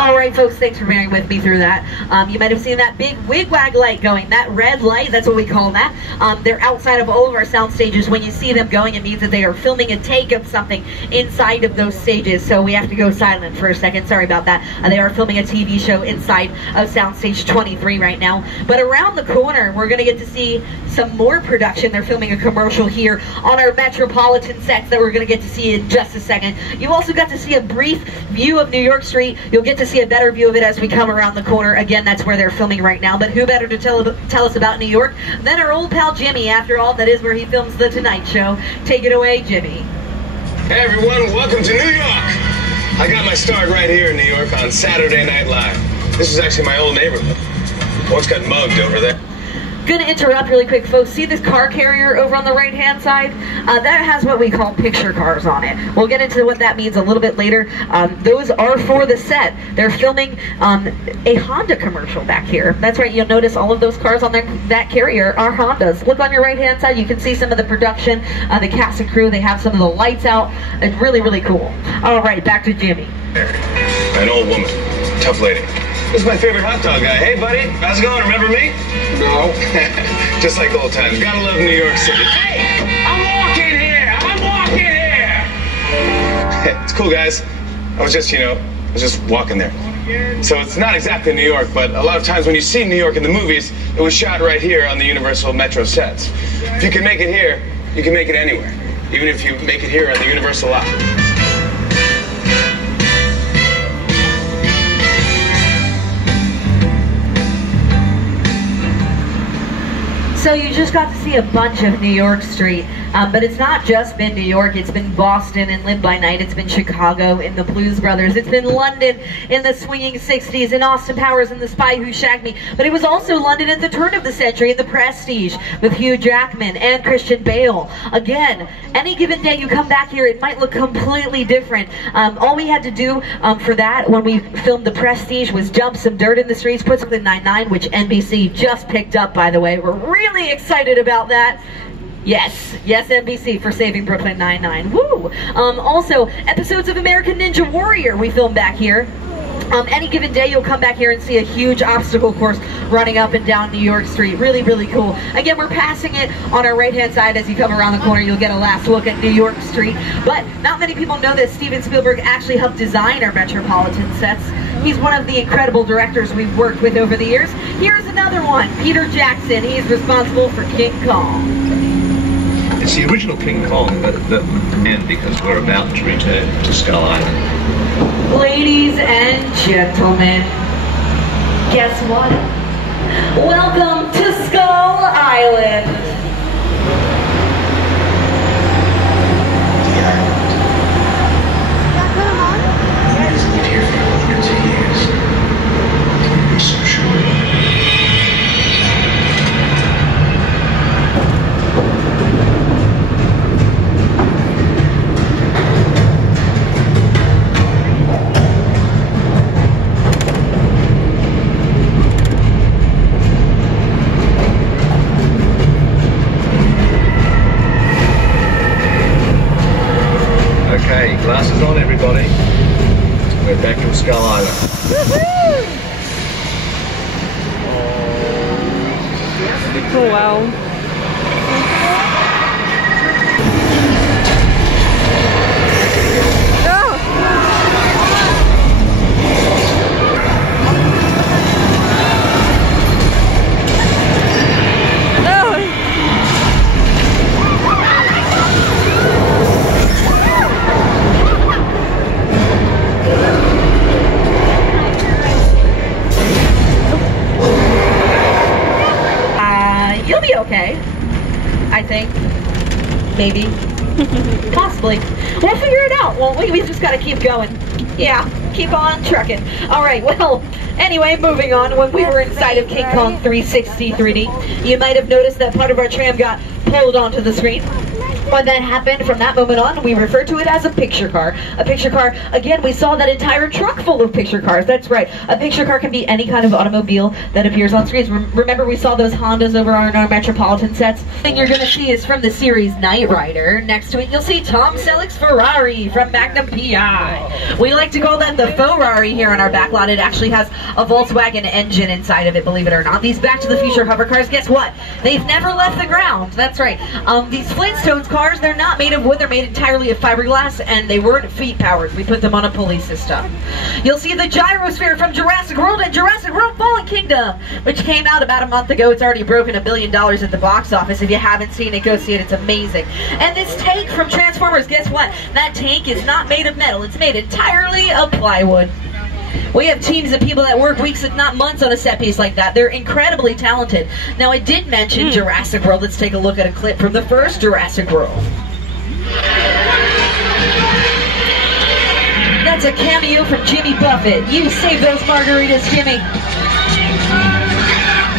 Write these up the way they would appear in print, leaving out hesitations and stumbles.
All right, folks, thanks for bearing with me through that. You might have seen that big wigwag light going. That red light, that's what we call that. They're outside of all of our sound stages. When you see them going, it means that they are filming a take of something inside of those stages. So we have to go silent for a second. Sorry about that. They are filming a TV show inside of Soundstage 23 right now. But around the corner, we're going to get to see some more production. They're filming a commercial here on our Metropolitan sets that we're going to get to see in just a second. You also got to see a brief view of New York Street. You'll get to see a better view of it as we come around the corner. Again, that's where they're filming right now. But who better to tell us about New York than our old pal Jimmy? After all, that is where he films The Tonight Show. Take it away, Jimmy. Hey everyone, welcome to New York. I got my start right here in New York on Saturday Night Live. This is actually my old neighborhood. Once got mugged over there. Gonna interrupt really quick, folks. See this car carrier over on the right-hand side? That has what we call picture cars on it. We'll get into what that means a little bit later. Those are for the set. They're filming a Honda commercial back here. That's right, you'll notice all of those cars on that carrier are Hondas. Look on your right-hand side, you can see some of the production, the cast and crew. They have some of the lights out. It's really, really cool. All right, back to Jimmy. An old woman, tough lady. This is my favorite hot dog guy. Hey, buddy, how's it going? Remember me? No. Just like old times. Gotta love New York City. Hey, I'm walking here. It's cool, guys. I was just walking there. So it's not exactly New York, but a lot of times when you see New York in the movies, it was shot right here on the Universal Metro sets. If you can make it here, you can make it anywhere. Even if you make it here on the Universal lot. So you just got to see a bunch of New York Street, but it's not just been New York. It's been Boston in Live by Night. It's been Chicago in The Blues Brothers. It's been London in The Swinging 60s, and Austin Powers in The Spy Who Shagged Me. But it was also London at the turn of the century in The Prestige with Hugh Jackman and Christian Bale. Again, any given day you come back here, it might look completely different. All we had to do for that when we filmed The Prestige was dump some dirt in the streets, put Brooklyn Nine-Nine, which NBC just picked up, by the way. We're really excited about that. Yes, NBC for saving Brooklyn Nine-Nine. Woo! Also, episodes of American Ninja Warrior we filmed back here. Any given day you'll come back here and see a huge obstacle course running up and down New York Street. Really, really cool. Again, we're passing it on our right-hand side. As you come around the corner, you'll get a last look at New York Street. But not many people know that Steven Spielberg actually helped design our Metropolitan sets. He's one of the incredible directors we've worked with over the years. Here's another one, Peter Jackson. He's responsible for King Kong. It's the original King Kong that and because we're about to return to Skull Island. Ladies and gentlemen, guess what? Welcome to Skull Island. Okay, glasses on everybody. We're back in Skull Island. Oh wow. You'll be okay, I think. Maybe. Possibly. We'll figure it out, won't we? We've just got to keep going. Yeah, keep on trucking. All right, well, anyway, moving on. When we were inside of King Kong 360 3D, you might have noticed that part of our tram got pulled onto the screen. When that happened, from that moment on, we refer to it as a picture car. A picture car, again, we saw that entire truck full of picture cars. That's right. A picture car can be any kind of automobile that appears on screens. Remember we saw those Hondas over on our Metropolitan sets? The thing you're going to see is from the series Knight Rider. Next to it, you'll see Tom Selleck's Ferrari from Magnum P.I. We like to call that the Ferrari here on our backlot. It actually has a Volkswagen engine inside of it, believe it or not. These Back to the Future hover cars, guess what? They've never left the ground. That's right. These Flintstones cars, they're not made of wood. They're made entirely of fiberglass, and they weren't feet powered. We put them on a pulley system. You'll see the gyrosphere from Jurassic World and Jurassic World Fallen Kingdom, which came out about a month ago. It's already broken $1 billion at the box office. If you haven't seen it, go see it. It's amazing. And this tank from Transformers, guess what? That tank is not made of metal. It's made entirely of plywood. We have teams of people that work weeks, if not months, on a set piece like that. They're incredibly talented. Now, I did mention Jurassic World. Let's take a look at a clip from the first Jurassic World. That's a cameo from Jimmy Buffett. You save those margaritas, Jimmy.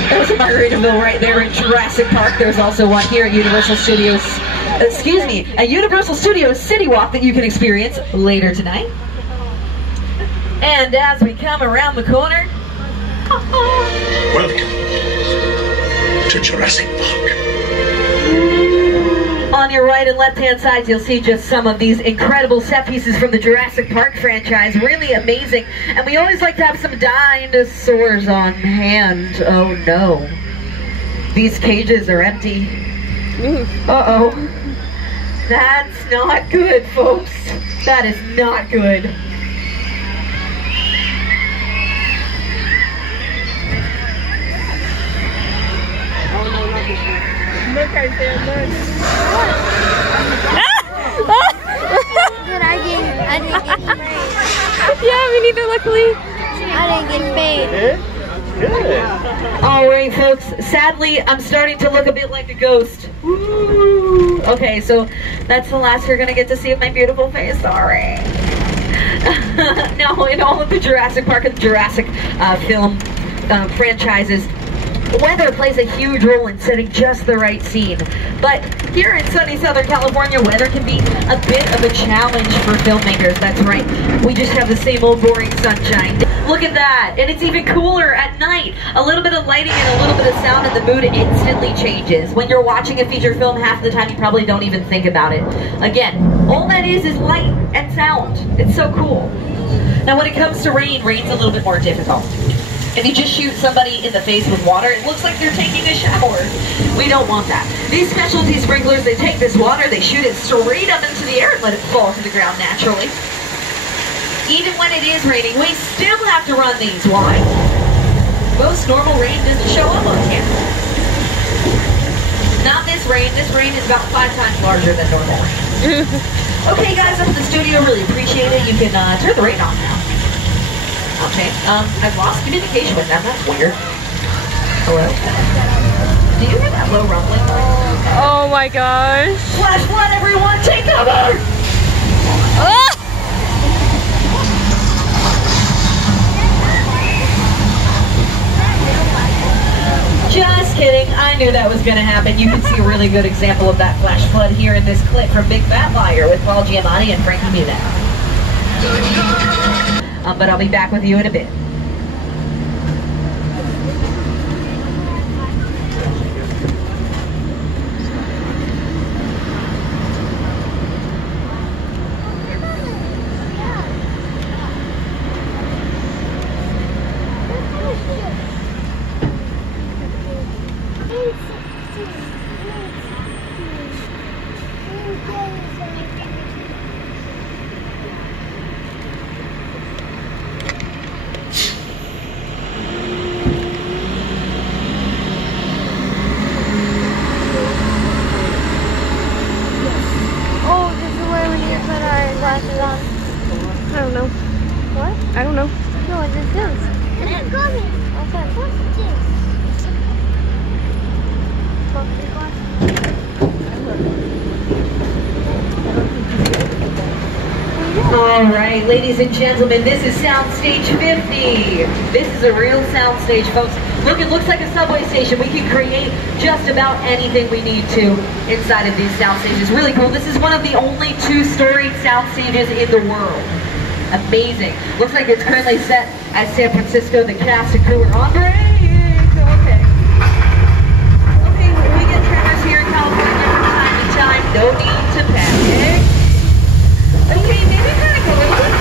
There's a Margaritaville right there in Jurassic Park. There's also one here at Universal Studios, at Universal Studios City Walk that you can experience later tonight. And as we come around the corner... Welcome to Jurassic Park. On your right and left-hand sides, you'll see just some of these incredible set pieces from the Jurassic Park franchise. Really amazing. And we always like to have some dinosaurs on hand. Oh no. These cages are empty. Uh-oh. That's not good, folks. That is not good. Look right there, look. Good, I didn't get paid. Yeah, me neither, luckily. I didn't get paid. Alright, folks, sadly, I'm starting to look a bit like a ghost. Woo. Okay, so that's the last you're going to get to see of my beautiful face. Sorry. Now, in all of the Jurassic Park and Jurassic film franchises, weather plays a huge role in setting just the right scene. But here in sunny Southern California, weather can be a bit of a challenge for filmmakers. That's right. We just have the same old boring sunshine. Look at that. And it's even cooler at night. A little bit of lighting and a little bit of sound and the mood instantly changes. When you're watching a feature film, half the time you probably don't even think about it. Again, all that is light and sound. It's so cool. Now when it comes to rain, rain's a little bit more difficult. If you just shoot somebody in the face with water, it looks like they're taking a shower. We don't want that. These specialty sprinklers, they take this water, they shoot it straight up into the air and let it fall to the ground naturally. Even when it is raining, we still have to run these. Why? Most normal rain doesn't show up on camera. Not this rain. This rain is about 5 times larger than normal rain. Okay, guys, up in the studio, really appreciate it. You can turn the rain off now. Okay, I've lost communication with them. That's weird. Hello? Do you hear that low rumbling? Oh my gosh. Flash flood, everyone! Take cover! Ah! Just kidding. I knew that was going to happen. You can see a really good example of that flash flood here in this clip from Big Fat Liar with Paul Giamatti and Frankie Muniz. But I'll be back with you in a bit. I don't know. What? I don't know. No, it's just this. Okay, what's this? What All right, ladies and gentlemen, this is Soundstage 50. This is a real soundstage, folks. Look, it looks like a subway station. We can create just about anything we need to inside of these sound stages. Really cool. This is one of the only two-storied sound stages in the world. Amazing. Looks like it's currently set at San Francisco. The cast and crew are on break. Okay. Okay, we get tremors here in California from time to time. No need to panic. Okay, maybe panic a little bit.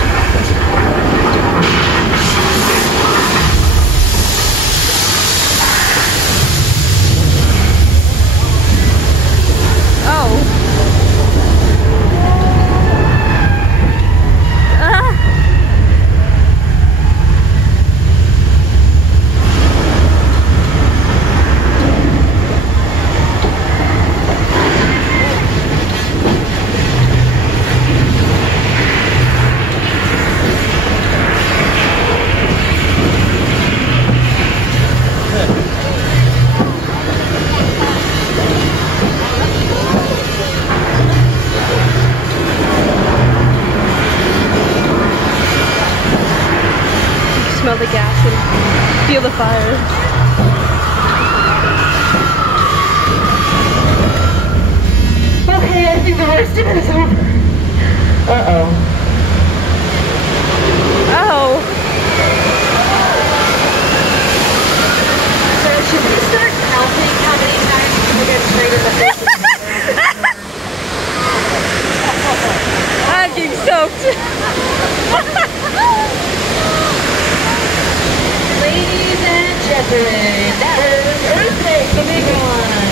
Smell the gas and feel the fire. Okay, I think the worst of it is over. Uh-oh. Oh. So should we start counting how many times people get sprayed in the face? I'm getting soaked. Ladies and gentlemen, that was Earthquake, the big one.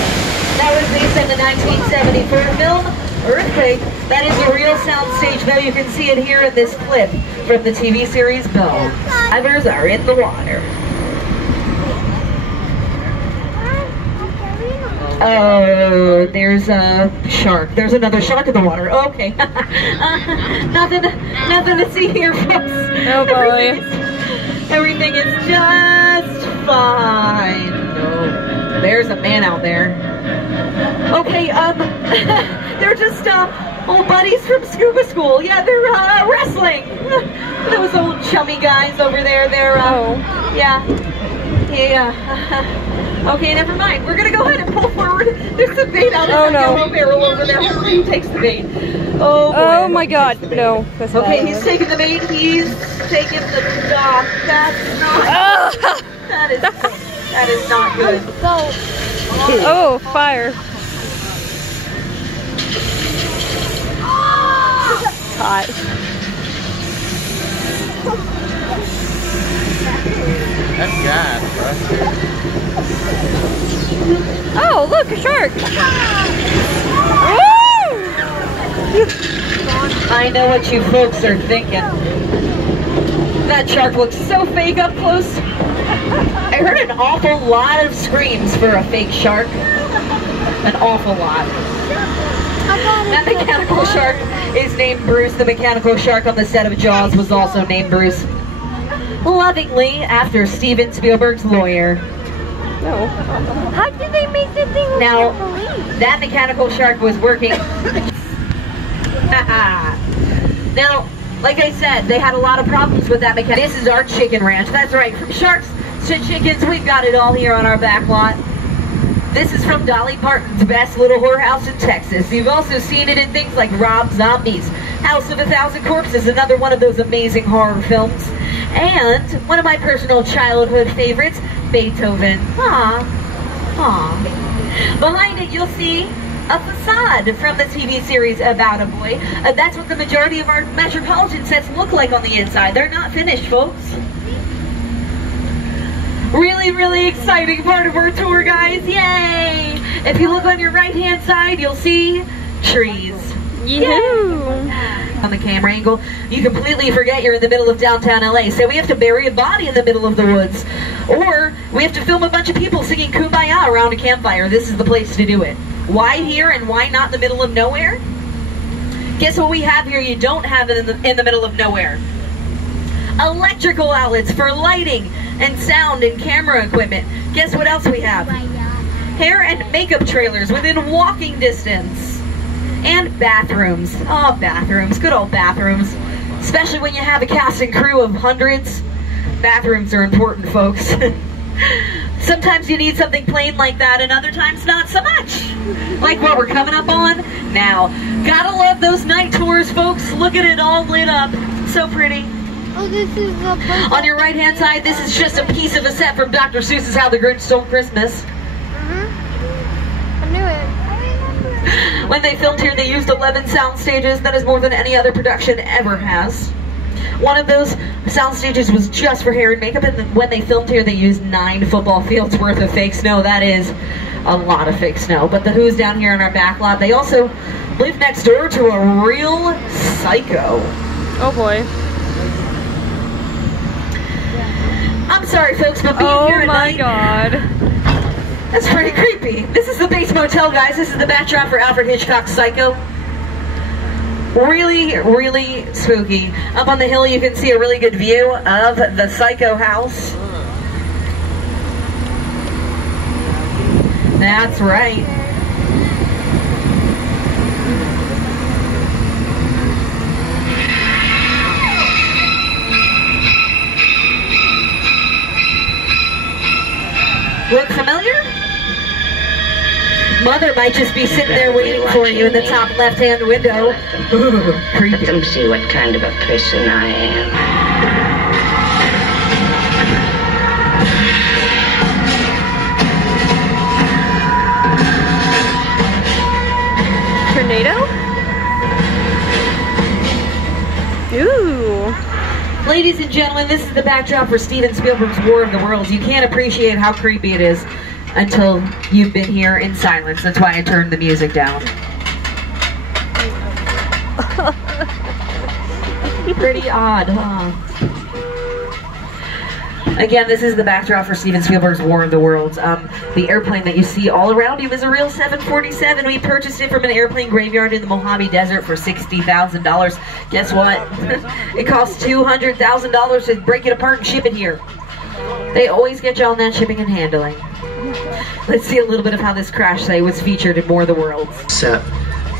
That was based on the 1974 film Earthquake. That is a real soundstage, though you can see it here in this clip from the TV series Bone. Divers are in the water. Oh, there's a shark. There's another shark in the water. Okay. Nothing to see here, folks. Oh boy. Everything is just fine. Oh, there's a man out there. Okay, they're just old buddies from scuba school. Yeah, they're wrestling. Those old chummy guys over there. They're yeah. Okay, never mind. We're gonna go ahead and pull forward. There's some bait out in the yellow barrel over there. Who takes the bait? Oh, boy. Oh my God! No. That's Okay, bad. he's taking the bait. He's taking the dock. That's not. That is not good. Oh, fire! Hot. That's gas, bro. Oh, look, a shark! I know what you folks are thinking. That shark looks so fake up close. I heard an awful lot of screams for a fake shark. An awful lot. That mechanical shark is named Bruce. The mechanical shark on the set of Jaws was also named Bruce. Lovingly after Steven Spielberg's lawyer. No. How did they make the thing look Now, like a leaf? that mechanical shark was working. Now, like I said, they had a lot of problems with that mechanic. This is our chicken ranch. That's right. From sharks to chickens, we've got it all here on our back lot. This is from Dolly Parton's Best Little Whorehouse in Texas. You've also seen it in things like Rob Zombie's House of a Thousand Corpses, another one of those amazing horror films. And one of my personal childhood favorites, Beethoven. Aww. Aww. Behind it, you'll see a facade from the TV series About a Boy. That's what the majority of our Metropolitan sets look like on the inside. They're not finished, folks. Really, really exciting part of our tour, guys. Yay! If you look on your right-hand side, you'll see trees. Yahoo! On the camera angle, you completely forget you're in the middle of downtown LA. So we have to bury a body in the middle of the woods. Or we have to film a bunch of people singing Kumbaya around a campfire. This is the place to do it. Why here and why not in the middle of nowhere? Guess what we have here you don't have in the middle of nowhere? Electrical outlets for lighting and sound and camera equipment. Guess what else we have? Hair and makeup trailers within walking distance. And bathrooms. Oh, bathrooms. Good old bathrooms. Especially when you have a cast and crew of hundreds. Bathrooms are important, folks. Sometimes you need something plain like that, and other times not so much. Like what we're coming up on now. Gotta love those night tours, folks. Look at it all lit up. So pretty. Oh, this is a On your right-hand side, this is just a piece of a set from Dr. Seuss's How the Grinch Stole Christmas. I knew it. When they filmed here, they used 11 sound stages. That is more than any other production ever has. One of those sound stages was just for hair and makeup, and when they filmed here, they used 9 football fields worth of fake snow. That is a lot of fake snow. But the Who's down here in our back lot. They also live next door to a real psycho. Oh boy. I'm sorry, folks, but being here at night... Oh my god. That's pretty creepy. This is the Bates Motel, guys. This is the backdrop for Alfred Hitchcock's Psycho. Really, really spooky. Up on the hill, you can see a really good view of the Psycho house. That's right. Look familiar? Mother might just be sitting there waiting for you in the top left-hand window. Ooh, creepy. Let them see what kind of a person I am. Tornado? Ooh. Ladies and gentlemen, this is the backdrop for Steven Spielberg's War of the Worlds. You can't appreciate how creepy it is until you've been here in silence. That's why I turned the music down. Pretty odd, huh? Again, this is the backdrop for Steven Spielberg's War of the Worlds. The airplane that you see all around you is a real 747. We purchased it from an airplane graveyard in the Mojave Desert for $60,000. Guess what? It costs $200,000 to break it apart and ship it here. They always get you on that shipping and handling. Let's see a little bit of how this crash site was featured in War of the Worlds. Set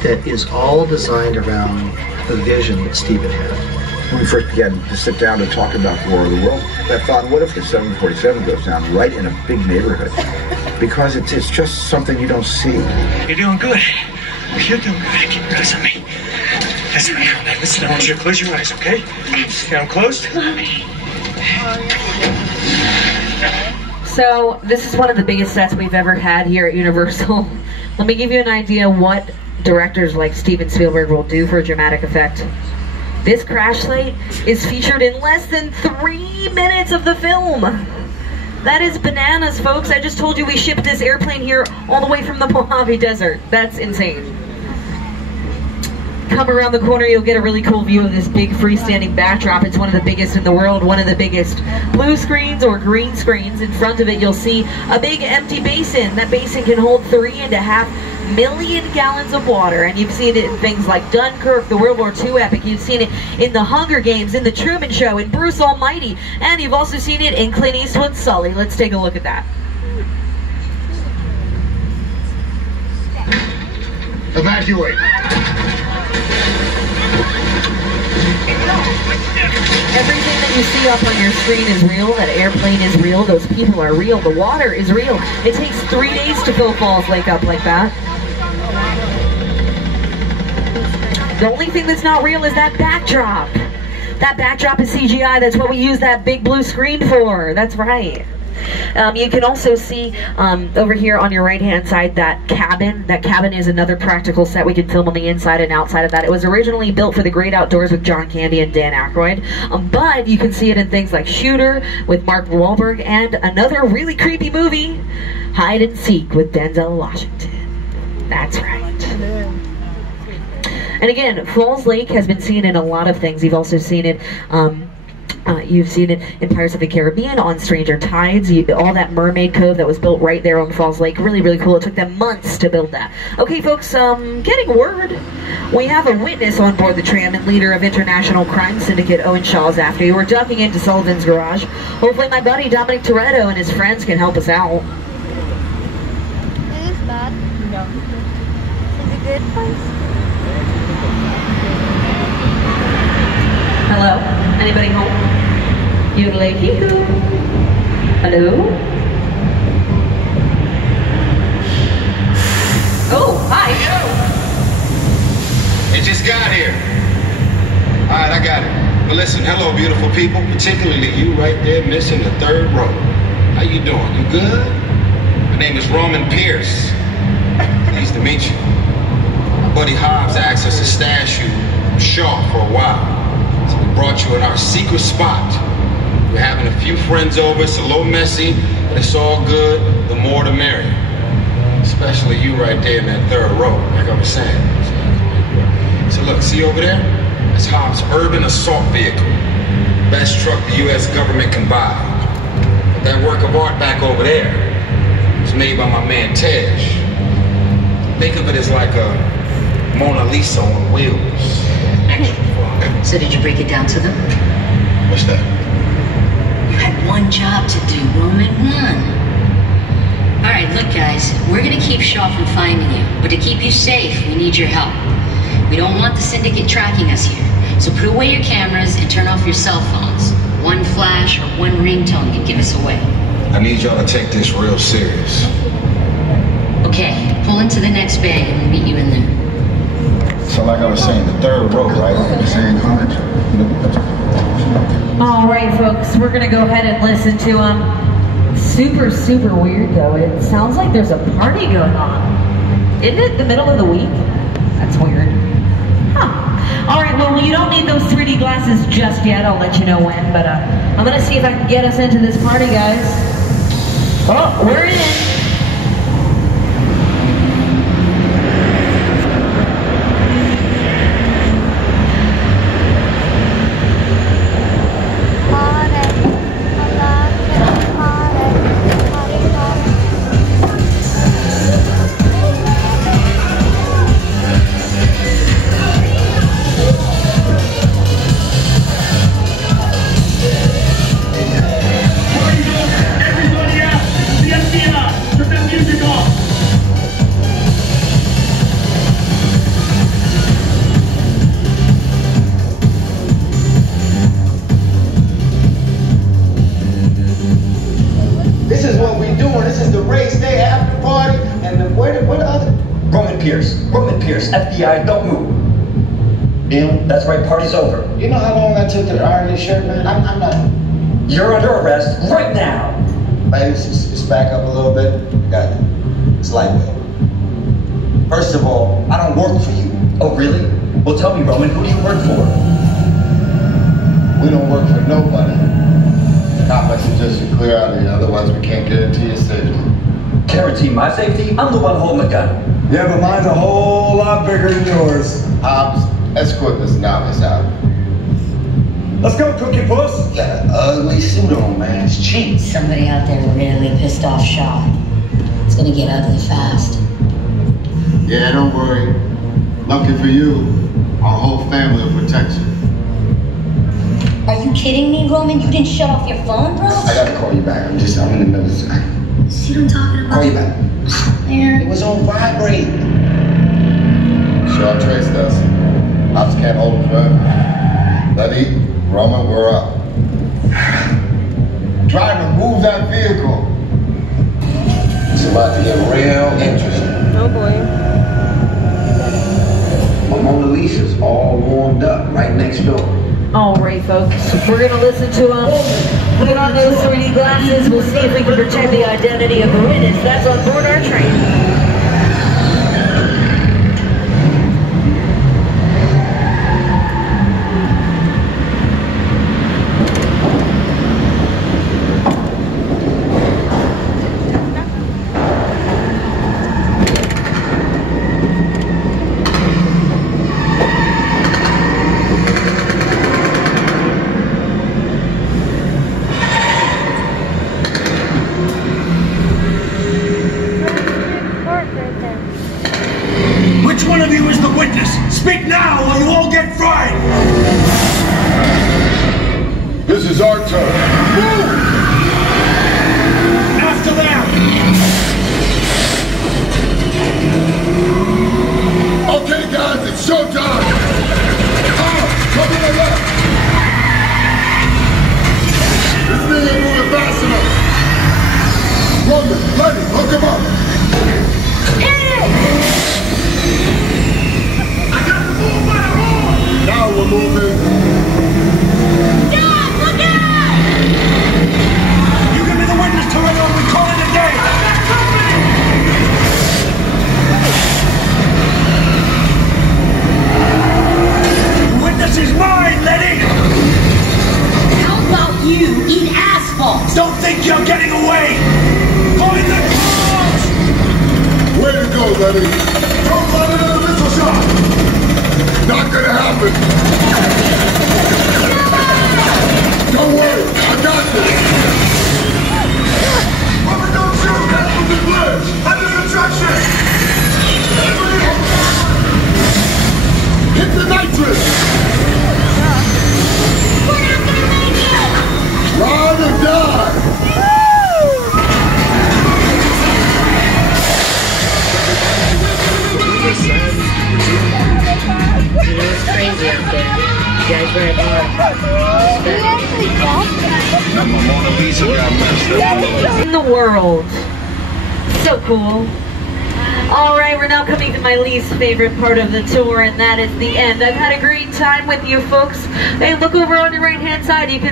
that is all designed around the vision that Steven had. When we first began to sit down to talk about War of the World, I thought, what if the 747 goes down right in a big neighborhood? Because it's just something you don't see. You're doing good. You're doing good. Keep your eyes on me. Listen, listen, I want you to close your eyes, okay? Got them closed? So, this is one of the biggest sets we've ever had here at Universal. Let me give you an idea what directors like Steven Spielberg will do for a dramatic effect. This crash site is featured in less than 3 minutes of the film. That is bananas, folks. I just told you we shipped this airplane here all the way from the Mojave Desert. That's insane. Come around the corner, you'll get a really cool view of this big freestanding backdrop. It's one of the biggest in the world, one of the biggest blue screens or green screens. In front of it, you'll see a big empty basin. That basin can hold 3.5 million gallons of water, and you've seen it in things like Dunkirk, the World War II epic. You've seen it in The Hunger Games, in The Truman Show, in Bruce Almighty, and you've also seen it in Clint Eastwood's Sully. Let's take a look at that. Evacuate. Everything that you see up on your screen is real. That airplane is real. Those people are real. The water is real. It takes 3 days to fill Falls Lake up like that. The only thing that's not real is that backdrop. That backdrop is CGI. That's what we use that big blue screen for. That's right. You can also see over here on your right-hand side that cabin. That cabin is another practical set. We can film on the inside and outside of that. It was originally built for the great outdoors with John Candy and Dan Aykroyd, but you can see it in things like Shooter with Mark Wahlberg and another really creepy movie, Hide and Seek with Denzel Washington. That's right. And again, Falls Lake has been seen in a lot of things. You've also seen it you've seen it in Pirates of the Caribbean, on Stranger Tides, all that Mermaid Cove that was built right there on Falls Lake. Really, really cool. It took them months to build that. Okay, folks, getting word. We have a witness on board the tram and leader of International Crime Syndicate, Owen Shaw's after you. We're ducking into Sullivan's Garage. Hopefully my buddy Dominic Toretto and his friends can help us out. Is this bad? No. Is it good place? anybody home? Yodelay-hee-hoo. Hello? Oh, hi. It just got here. All right, I got it. But listen, hello, beautiful people, particularly you right there missing the third row. How you doing? You good? My name is Roman Pierce. Pleased to meet you. My buddy Hobbs asked us to stash you Shaw for a while. So we brought you in our secret spot. We're having a few friends over. It's a little messy, but it's all good. The more the merrier. Especially you right there in that third row, like I was saying. So look, see over there? That's Hobbs' urban assault vehicle. Best truck the U.S. government can buy. But that work of art back over there was made by my man Tej. Think of it as like a Mona Lisa on wheels. So did you break it down to them? What's that? You had one job to do, Roman, one. All right, look guys, we're gonna keep Shaw from finding you, but to keep you safe, we need your help. We don't want the syndicate tracking us here, so put away your cameras and turn off your cell phones. One flash or one ringtone can give us away. I need y'all to take this real serious. Okay, pull into the next bay and we'll meet you in there. So like I was saying, the third row, right? Saying homage. All right, folks, we're gonna go ahead and listen to super, super weird though. It sounds like there's a party going on. Isn't it the middle of the week? That's weird. Huh. All right, well, you don't need those 3D glasses just yet. I'll let you know when, but I'm gonna see if I can get us into this party, guys. Oh, we're in. FBI, don't move. Neil? That's right, party's over. You know how long I took to iron this shirt, man? I'm not. You're under arrest right now. Ladies, just back up a little bit. I got it. It's lightweight. First of all, I don't work for you. Oh, really? Well, tell me, Roman, who do you work for? We don't work for nobody. Cop, I suggest you clear out of here, otherwise we can't guarantee your safety. Guarantee my safety? I'm the one holding the gun. Yeah, but mine's a whole lot bigger than yours. Hobbs, escort this novice out. Let's go, Cookie Puss. You got an ugly suit on, man. It's cheap. Somebody out there really pissed off Shaw. It's gonna get ugly fast. Yeah, don't worry. Lucky for you, our whole family will protect you. Are you kidding me, Roman? You didn't shut off your phone, bro? I gotta call you back. I'm in the middle of something. See what I'm talking about? Call you back. Man. It was on vibrate. Shaw traced us. Hobbs can't hold him forever. Letty, Roman, we're up. Trying to move that vehicle. It's about to get real interesting. Oh boy. My Mona Lisa's all warmed up right next door. All right, folks, we're gonna listen to put on those 3D glasses. We'll see if we can protect the identity of the witness that's on board our train. think you're getting away? Find the cars! Way to go, Lenny. Don't let another missile shot. Not gonna happen. Don't worry, I got this. Robert, don't shoot! That's from the bridge! Under construction! Hit the nitrous! We're not gonna make it! Ride or die! It's crazy out there. You guys were at Mona Lisa got messed up. In the world. So cool. Alright, we're now coming to my least favorite part of the tour, and that is the end. I've had a great time with you folks. Hey, look over on your right hand side. You can